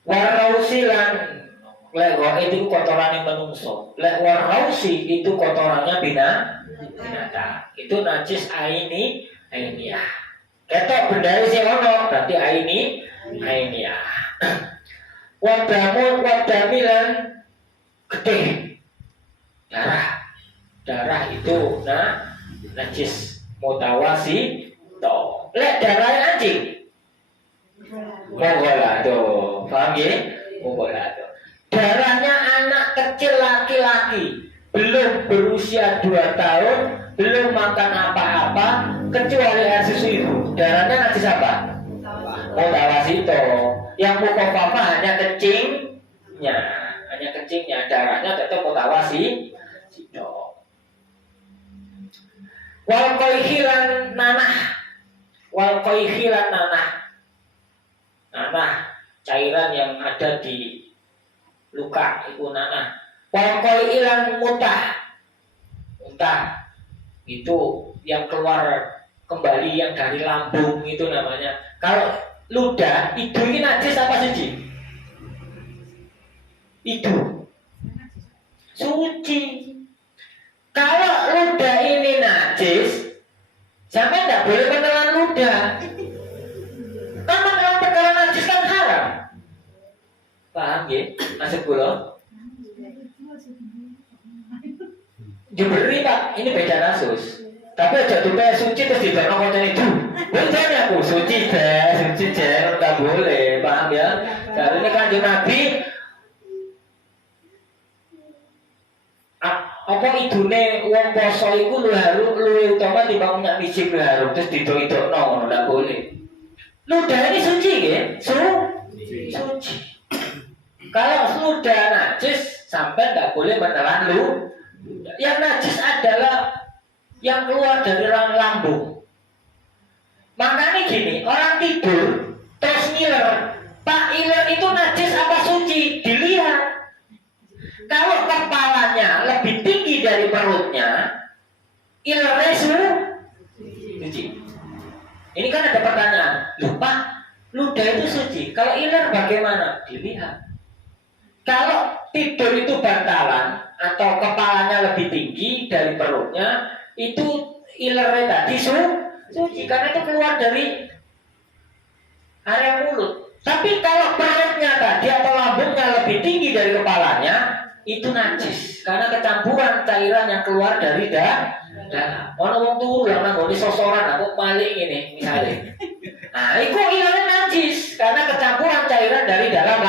Warausi lan lek itu kotorannya menungso. Lek warausi itu kotorannya binatang. Itu najis ainiyah. Ketok benda sing ono berarti ainiyah. Wadamilan gede. Darah itu najis mutawasi to. Lek darah anjing mughalado. Paham ya? Mughalado. Darahnya anak kecil laki-laki belum berusia 2 tahun, belum makan apa-apa kecuali air susu ibu. Darahnya najis apa? Mutawasi to. Yang mukofafah hanya kencingnya, darahnya tetap mutawasi to. Wal koihilan nanah cairan yang ada di luka itu nanah. Wal koihilan muntah itu yang keluar kembali yang dari lambung itu namanya. Kalau ludah itu ini najis apa suci? Itu suci. Kalau ludah ini najis, sampai tidak boleh menelan ludah. Kan menelan perkara najis kan haram. Paham ya? Masuk kula? Diberi Pak, ini beda kasus. Tapi aja supaya suci terus diberi konten itu. Bukan aku suci nggak boleh, paham ya? Karena ini kan Nabi. Apa idune wong poso iku luwih utama timbang minyak micin harum terus didok-idokno ngono ndak boleh. Ludah ini suci nggih? Suci. Kalau ludah najis sampai ndak boleh menelan ludah. Yang najis adalah yang keluar dari lambung. Makanya gini, orang tidur terus ngiler. Pak, iler itu najis apa suci? Dilihat. Kalau kepalanya lebih tinggi dari perutnya, ilernya suci. Ini kan ada pertanyaan, lupa ludah itu suci. Kalau iler bagaimana? Dilihat. Kalau tidur itu bantalan atau kepalanya lebih tinggi dari perutnya, itu ilernya tadi suci karena itu keluar dari area mulut. Tapi kalau perutnya tadi atau lambungnya lebih tinggi dari kepalanya, itu najis karena kecampuran cairan yang keluar dari dalam. Orang wong turu yang nanggone sosoran aku paling ini misalnya. Nah, itu ilangnya najis karena kecampuran cairan dari dalam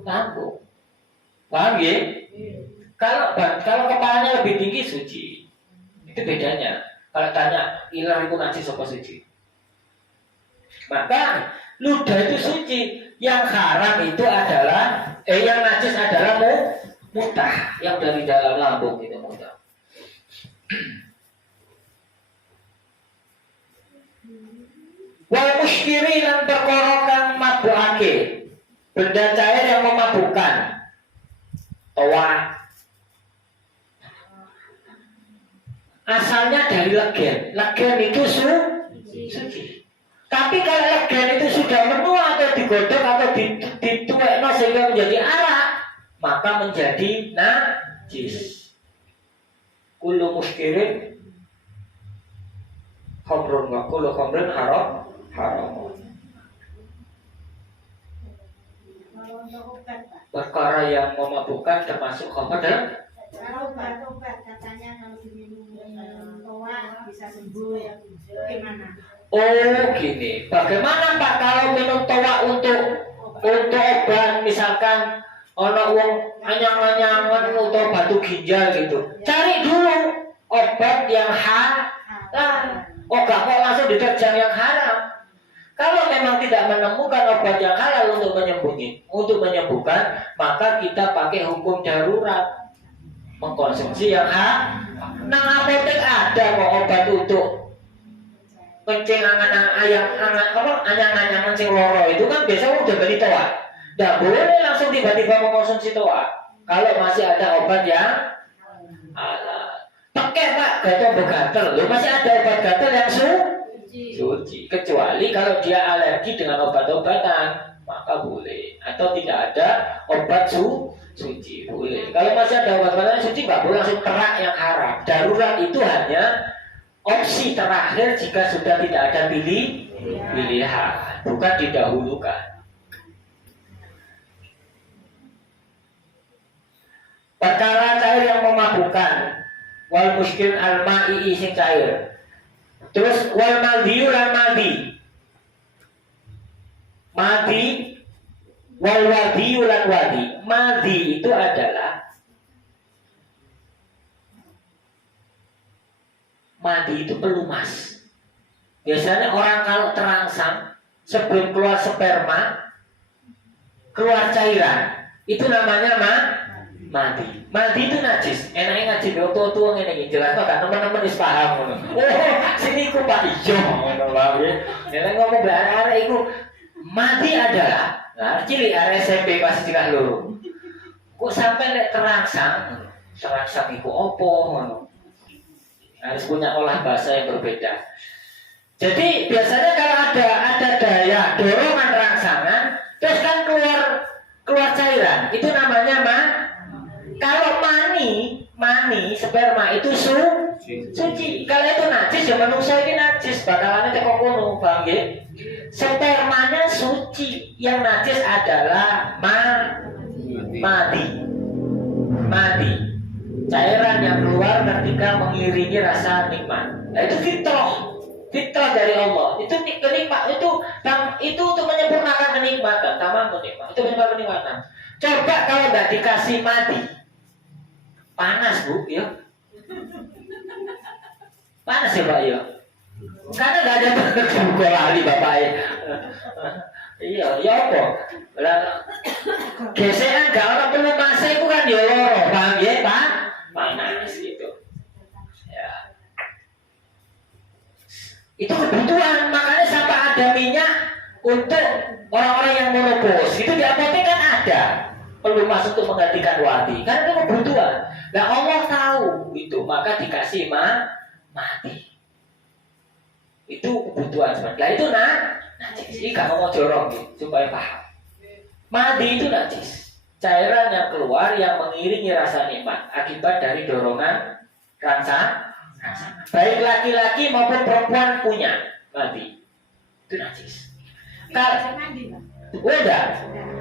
lambung. Paham ya? Kalau kepalanya lebih tinggi suci. Itu bedanya. Kalau tanya ilang itu najis apa suci? Maka ludah itu suci. Yang haram itu adalah yang najis adalah mutah yang dari dalam lambung itu mutah. Wal muskiri lan perkara kang mabukake, benda cair yang memabukkan. Toa. Asalnya dari legen. Legen itu suci. Tapi kalau legen itu sudah menua atau digodok atau dituekno sehingga menjadi arak, maka menjadi najis. Kullu muskirin khamrun wa kullu khamrin haram. Perkara yang memabukkan termasuk khamr dan kalau obat katanya kalau diminum toa bisa sembuh ya. Bagaimana? oh gini, bagaimana Pak kalau minum toa untuk obat misalkan ono wong anyang-anyangan atau batu ginjal gitu. Cari dulu obat yang halal. Oh gak kok langsung diterjang yang haram. Kalau memang tidak menemukan obat yang halal untuk menyembuhkan, maka kita pakai hukum darurat. Mengkonsumsi yang halal. Nang apotek ada kok obat untuk kencing anyang-anyangan sing loro itu kan biasa udah beli toa. Nggak boleh langsung tiba-tiba mengkonsumsi toa. Kalau masih ada obat yang halal. Pakai Pak, gatel begatel. Loh masih ada obat gatel yang suci. Kecuali kalau dia alergi dengan obat-obatan, maka boleh. Atau tidak ada obat suci, boleh. Kalau masih ada obat-obatan yang suci, nggak boleh langsung terak yang haram. Darurat itu hanya opsi terakhir jika sudah tidak ada pilihan, bukan didahulukan. Perkara cair yang memabukkan, wal muskil al ma'i sing cair. Terus wal madhiyu lan madi wal wadiyu lan wadi. Madi itu adalah madi itu pelumas. Biasanya orang kalau terangsang sebelum keluar sperma, keluar cairan, itu namanya madi. Madi itu najis. Enaknya ngaji tua-tua ngene iki jelas kok teman-teman wis paham ngono. Oh, sini ku Pak ijo ngono wae. Nek ngomong arek iku madi adalah cilik arek SMP pas cilik loro. Kok sampai nek terangsang iku opo ngono. Harus punya olah bahasa yang berbeda. Jadi biasanya kalau ada daya dorongan rangsangan, terus kan keluar cairan, itu namanya kalau mani sperma itu suci. Kalau itu najis ya manusia ini najis, bakalannya teko kono, paham nggih? Spermanya suci, yang najis adalah madi. Cairan yang keluar ketika mengiringi rasa nikmat. Nah, itu fitrah dari Allah. Itu kenikmatan itu untuk menyempurnakan kenikmatan, tamam nikmat. Itu menyempurnakan kenikmatan. Coba kalau nggak dikasih madi, panas Bu, ya. Panas ya Pak ya. Karena nggak ada buka lali Bapak ya. Iya, ya apa? Gesekan gak orang perlu masa itu kan ya loro, paham ya Pak? Panas gitu. Ya. Itu kebutuhan, makanya sampai ada minyak untuk orang-orang yang menopos. Itu di apotek kan ada pelumas untuk menggantikan wadi. Karena itu kebutuhan. Nah Allah tahu itu, maka dikasih mati. Itu kebutuhan sebenarnya. Itu najis. Ini gak mau jorok gitu, supaya paham. Madi itu najis. Cairan yang keluar yang mengiringi rasa nikmat akibat dari dorongan rasa. Baik laki-laki maupun perempuan punya madi. Itu najis. Udah.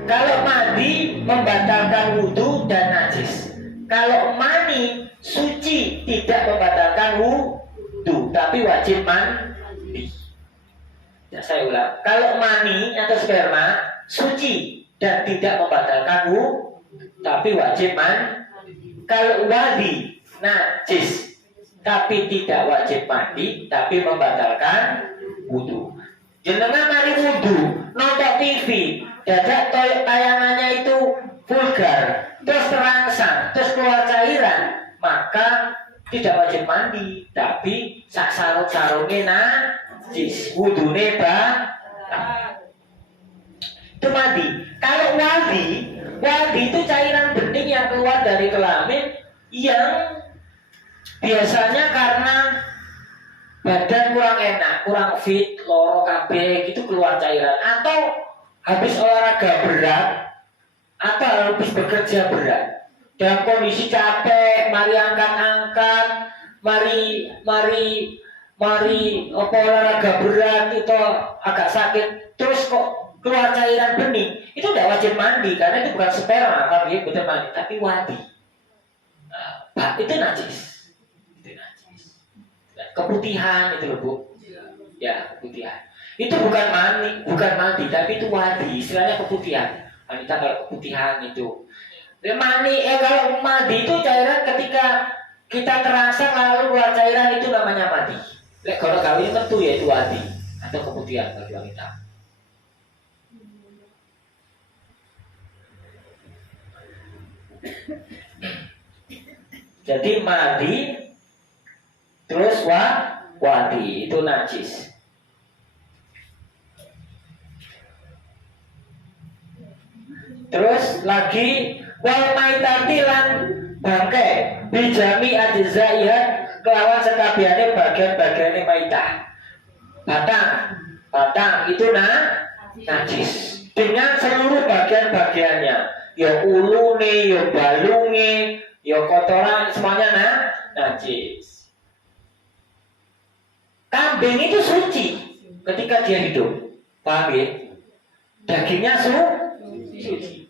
Kalau mandi membatalkan wudhu dan najis. Kalau mani suci tidak membatalkan wudhu, tapi wajib mandi. Ya, saya ulang. Kalau mani atau sperma suci dan tidak membatalkan wudhu, tapi wajib mandi. Kalau wadi najis tapi tidak wajib mandi, tapi membatalkan wudhu. Jenengan mari wudhu, nonton TV, dadak tayangannya itu vulgar, terus terangsang, terus keluar cairan, maka tidak wajib mandi, tapi sak sarung-sarunge najis, wudune itu mandi. Kalau wadi itu cairan bening yang keluar dari kelamin yang biasanya karena badan kurang enak, kurang fit, loro kabeh gitu keluar cairan, atau habis olahraga berat atau habis bekerja berat dalam kondisi capek, mari angkat-angkat, mari olahraga berat itu agak sakit, terus kok keluar cairan bening, itu tidak wajib mandi karena itu bukan sperma, tapi betul mandi, tapi wadi. Nah, itu najis. Keputihan itu loh Bu, ya keputihan. Itu bukan mandi, tapi itu wadi, istilahnya keputihan. Wanita kalau keputihan itu. Kalau mandi itu cairan ketika kita terangsang lalu keluar cairan itu namanya mandi. Kalau kawin tentu ya itu wadi atau keputihan bagi wanita. Jadi mandi terus wadi itu najis. Terus lagi wal maitati lan bangke bijami ajzaiha kelawan sekabiane bagian-bagiane maitah. Batang itu najis dengan seluruh bagian-bagiannya. Ya ulune, ya balunge, ya kotoran semuanya najis. Kambing itu suci ketika dia hidup, paham ya? Dagingnya suci.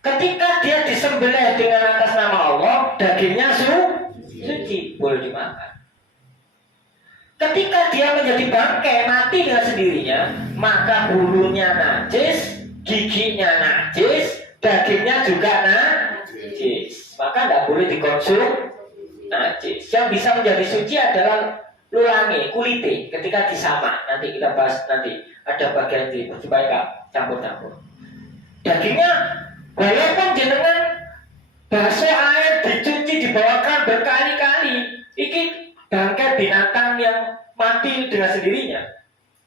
Ketika dia disembelih dengan atas nama Allah, dagingnya suci, boleh dimakan. Ketika dia menjadi bangkai mati dengan sendirinya, maka bulunya najis, giginya najis, dagingnya juga najis. Maka tidak boleh dikonsumsi. Najis. Yang bisa menjadi suci adalah lulangi, kulite ketika disamak. Nanti kita bahas nanti. Ada bagian di supaya campur-campur. Dagingnya walaupun jenengan basuh air dicuci dibawakan berkali-kali, iki bangkai binatang yang mati dengan sendirinya.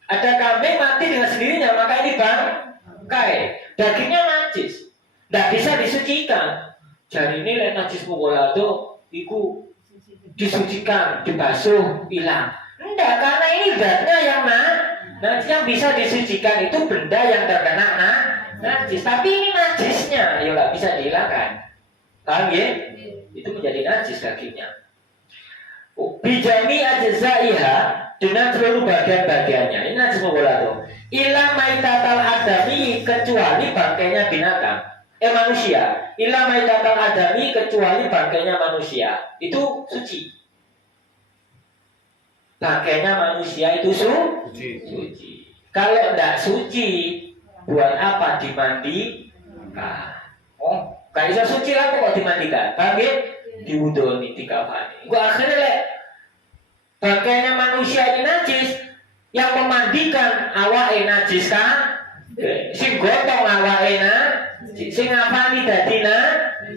Ada kambing mati dengan sendirinya, maka ini bangkai. Dagingnya najis, tidak bisa disucikan. Jadi ini najis mugolado, iku disucikan, dibasuh, hilang. Enggak, karena ini zatnya yang najis. Yang bisa disucikan itu benda yang terkena najis. Tapi ini najisnya, ya nggak bisa dihilangkan. Paham ya? Itu menjadi najis dagingnya. Bijami ajzaiha dengan seluruh bagian-bagiannya. Ini najis mugolado. Ila maitatal adami kecuali bangkainya binatang. Manusia. Ila maitatal adami kecuali bangkainya manusia. Itu suci. Bangkainya manusia itu suci. Kalau tidak suci, buat apa dimandikan? Oh, gak bisa suci lah kok dimandikan. Paham ya? Diwudoni, dikafani. Gua akhirnya bangkainya manusia ini najis, yang memandikan awake najis kan? Sing gotong awake najis, sing ngafani dadi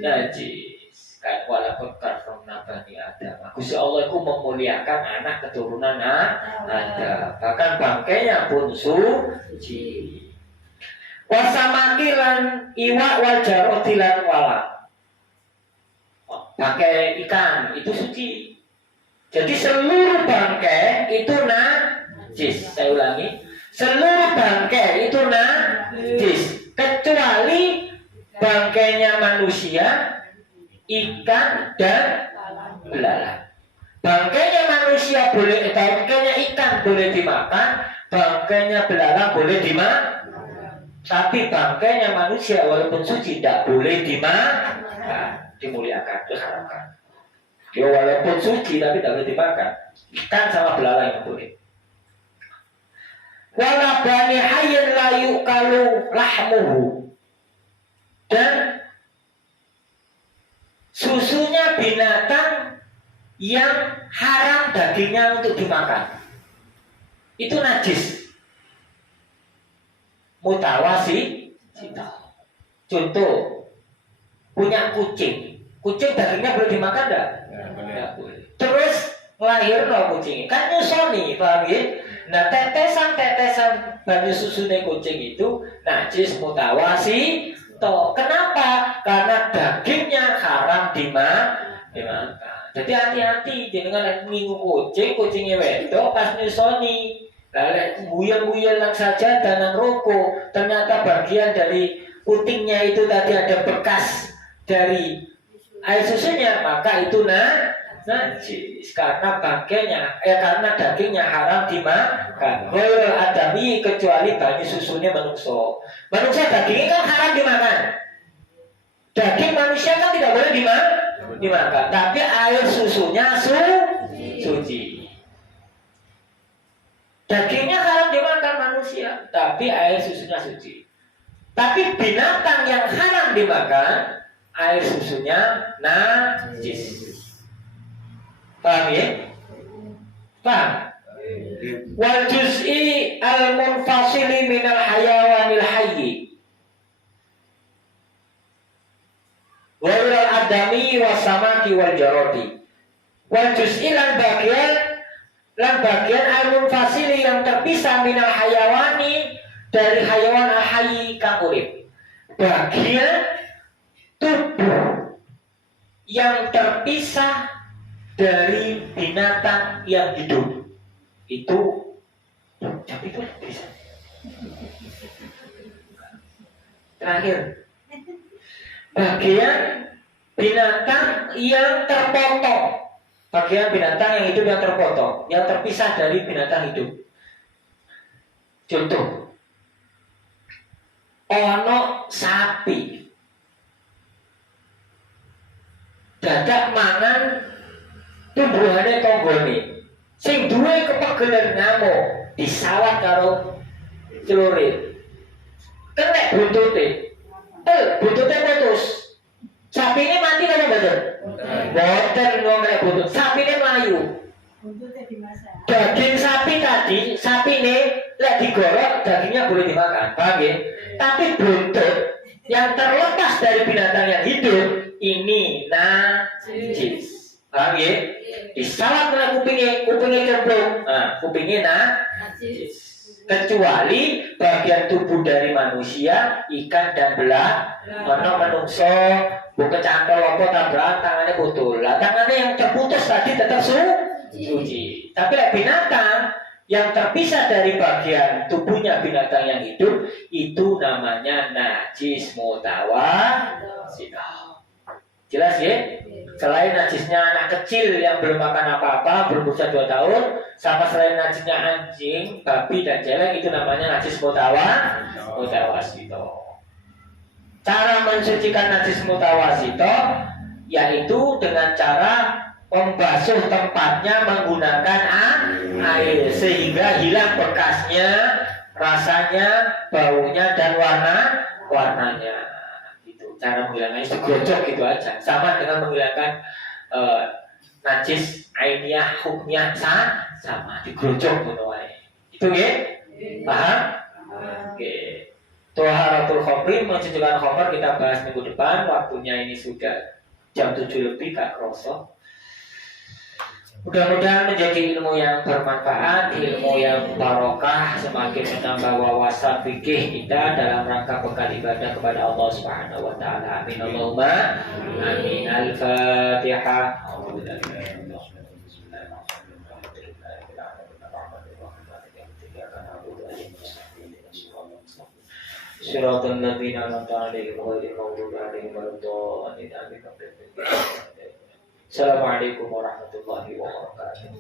najis. Kayak walaupun karena Bani Adam, Gusti Allah itu memuliakan anak keturunan Adam. Bahkan bangkainya pun suci. Wasamakilan iwa wal jarodilan wala. Bangkai ikan itu suci. Jadi seluruh bangkai itu najis. Saya ulangi, seluruh bangkai itu najis kecuali bangkainya manusia, ikan dan belalang. Bangkainya manusia boleh, bangkainya ikan boleh dimakan, bangkainya belalang boleh dimakan. Tapi bangkainya manusia walaupun suci tidak boleh dimakan, dimuliakan, diharamkan. Ya walaupun suci tapi tidak boleh dimakan. Ikan sama belalang yang boleh. Wala bani hayyin la yukalu lahmuhu. Dan susunya binatang yang haram dagingnya untuk dimakan itu najis. Mutawasi. Contoh, punya kucing. Kucing dagingnya boleh dimakan enggak? Enggak boleh. Terus lahir kucing. Kan nyusoni, paham ya? Nah, tetesan banyu susunya kucing itu najis mutawasi. Kenapa? Karena dagingnya haram dimakan. Jadi hati-hati dengan minggu kucingnya wedok pas nyusoni. Lalu buyang-buyang lang saja dan rokok, ternyata bagian dari putingnya itu tadi ada bekas dari air susunya, maka itu najis karena karena dagingnya haram dimakan. Ghairul adami kecuali banyu susunya manusia. Manusia dagingnya kan haram dimakan. Daging manusia kan tidak boleh dimakan, tapi air susunya suci. Dagingnya haram dimakan manusia, tapi air susunya suci. Tapi binatang yang haram dimakan, air susunya najis. Paham ya? Paham? Wal juz'i al-munfasili minal hayawanil hayyi wal adami wasamaki wal jarodi. Wal juz'i lan bagian al-munfasili yang terpisah minal hayawani dari hayawan al-hayyi kang urip. Bagian tubuh yang terpisah dari binatang yang hidup itu tapi itu bisa. Terakhir, bagian binatang yang terpotong. Bagian binatang yang hidup yang terpotong, yang terpisah dari binatang hidup. Contoh, ono sapi dadak mangan tumbuhane tonggone, sing duwe kepegelen ngamuk disawat karo celure, kena buntute, buntute putus. Sapi ini mati kan betul? Boten wong nek buntut. Sapi ini melayu. Buntutnya dimasak. Daging sapi ini lek digorok dagingnya boleh dimakan, paham ya? Tapi buntut yang terlepas dari binatang yang hidup ini najis. Paham ya? Disalat oleh kupingnya cemplung. Nah, kupingnya najis. Kecuali bagian tubuh dari manusia, ikan dan ono menungso, bukan cantol lopo tabrak tangannya putus. Lah tangannya yang terputus tadi tetap suci. Tapi binatang yang terpisah dari bagian tubuhnya binatang yang hidup itu namanya najis mutawassit. Jelas ya? Selain najisnya anak kecil yang belum makan apa-apa, belum berusia 2 tahun, sama selain najisnya anjing, babi dan celeng itu namanya najis mutawassit. Cara mensucikan najis mutawassit yaitu dengan cara membasuh tempatnya menggunakan air sehingga hilang bekasnya, rasanya, baunya dan warnanya. Cara menghilangkan itu gojok gitu aja, sama dengan menghilangkan najis ainiyah hukmiyah sama digrojok ngono wae. Itu nggih? Paham? Oke. Thaharatul khamri, mencucikan khamr kita bahas minggu depan. Waktunya ini sudah jam 7 lebih Kak Kroso. Mudah-mudahan menjadi ilmu yang bermanfaat, ilmu yang barokah, semakin menambah wawasan fikih kita dalam rangka bekal ibadah kepada Allah Subhanahu wa taala. Amin Allahumma amin. Al-Fatihah. Shiratal ladzina an'amta 'alaihim ghairil maghdubi 'alaihim waladdallin. Assalamualaikum warahmatullahi wabarakatuh.